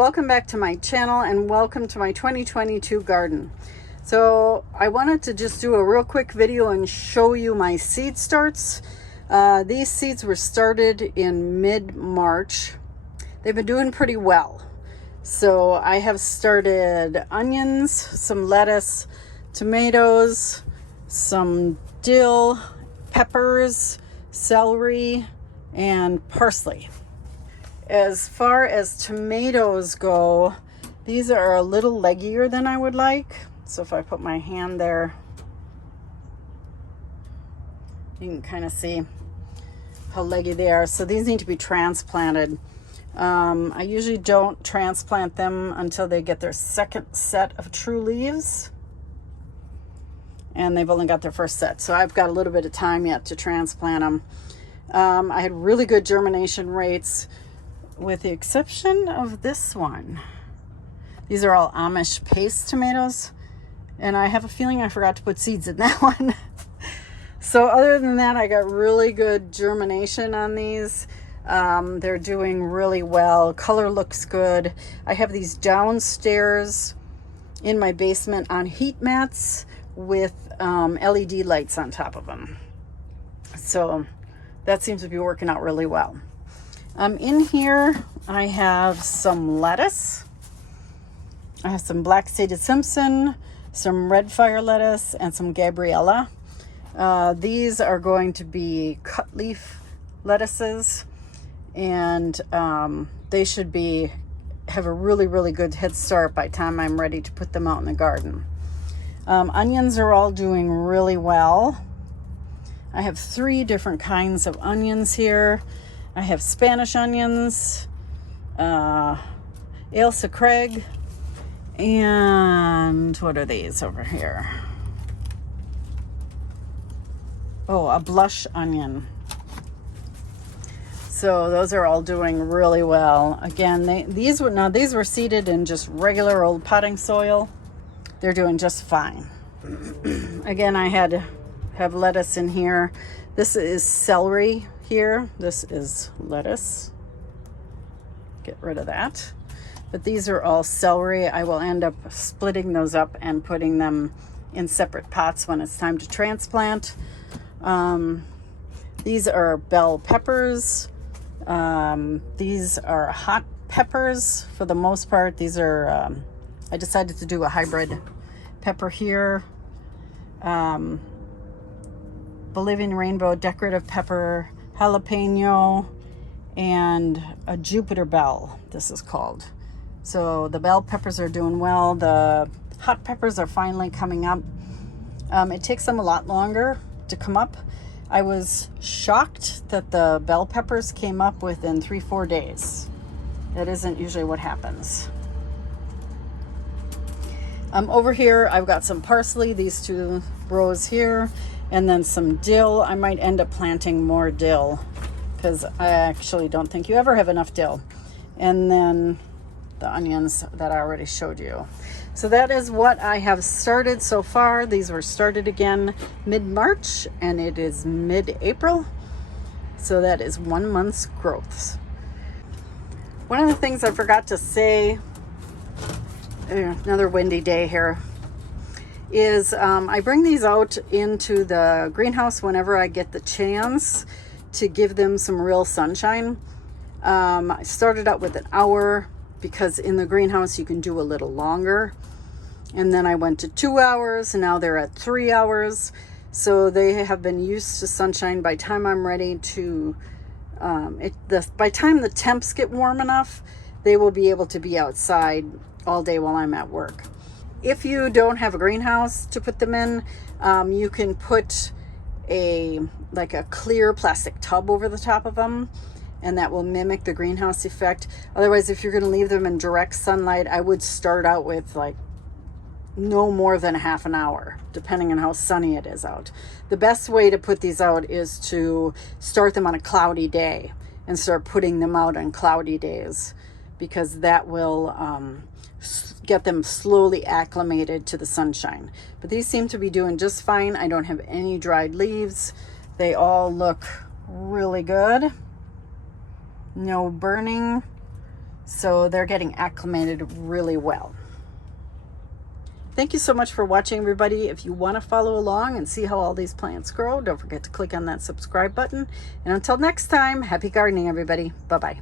welcome back to my channel and welcome to my 2022 garden. So I wanted to just do a real quick video and show you my seed starts. These seeds were started in mid-March. They've been doing pretty well. So I have started onions, some lettuce, tomatoes, some dill, peppers, celery, and parsley. As far as tomatoes go, these are a little leggier than I would like. So if I put my hand there, you can kind of see how leggy they are. So these need to be transplanted. I usually don't transplant them until they get their second set of true leaves. And they've only got their first set. So I've got a little bit of time yet to transplant them. I had really good germination rates, with the exception of this one. These are all Amish paste tomatoes, and I have a feeling I forgot to put seeds in that one. So other than that, I got really good germination on these. They're doing really well. Color looks good. I have these downstairs in my basement on heat mats with LED lights on top of them. So that seems to be working out really well. In here, I have some lettuce. I have some black seeded Simpson, some red fire lettuce, and some Gabriella. These are going to be cut leaf lettuces, and they should have a really good head start by the time I'm ready to put them out in the garden. Onions are all doing really well. I have 3 different kinds of onions here. I have Spanish onions, Ailsa Craig, and what are these over here? Oh, a blush onion. So those are all doing really well. Again, these were seeded in just regular old potting soil. They're doing just fine. Again, I have lettuce in here. This is celery here. This is lettuce. Get rid of that. But these are all celery. I will end up splitting those up and putting them in separate pots when it's time to transplant. These are bell peppers. These are hot peppers for the most part. These are, I decided to do a hybrid pepper here. Bolivian rainbow, decorative pepper, jalapeno, and a Jupiter bell, this is called. So the bell peppers are doing well. The hot peppers are finally coming up. It takes them a lot longer to come up. I was shocked that the bell peppers came up within 3-4 days. That isn't usually what happens. Over here, I've got some parsley, these 2 rows here, and then some dill. I might end up planting more dill because I actually don't think you ever have enough dill. And then the onions that I already showed you. So that is what I have started so far. These were started again mid-March and it is mid-April. So that is 1 month's growth. One of the things I forgot to say, another windy day here, is I bring these out into the greenhouse whenever I get the chance to give them some real sunshine. I started out with an hour because in the greenhouse you can do a little longer. And then I went to 2 hours and now they're at 3 hours. So they have been used to sunshine. By the time I'm ready to, by the time the temps get warm enough, they will be able to be outside all day while I'm at work. If you don't have a greenhouse to put them in, you can put like a clear plastic tub over the top of them, and that will mimic the greenhouse effect. Otherwise, if you're going to leave them in direct sunlight, I would start out with like no more than half an hour, depending on how sunny it is out. The best way to put these out is to start them on a cloudy day and start putting them out on cloudy days, because that will get them slowly acclimated to the sunshine. But these seem to be doing just fine. I don't have any dried leaves. They all look really good. No burning. So they're getting acclimated really well. Thank you so much for watching, everybody. If you want to follow along and see how all these plants grow, don't forget to click on that subscribe button. And until next time, happy gardening, everybody. Bye-bye.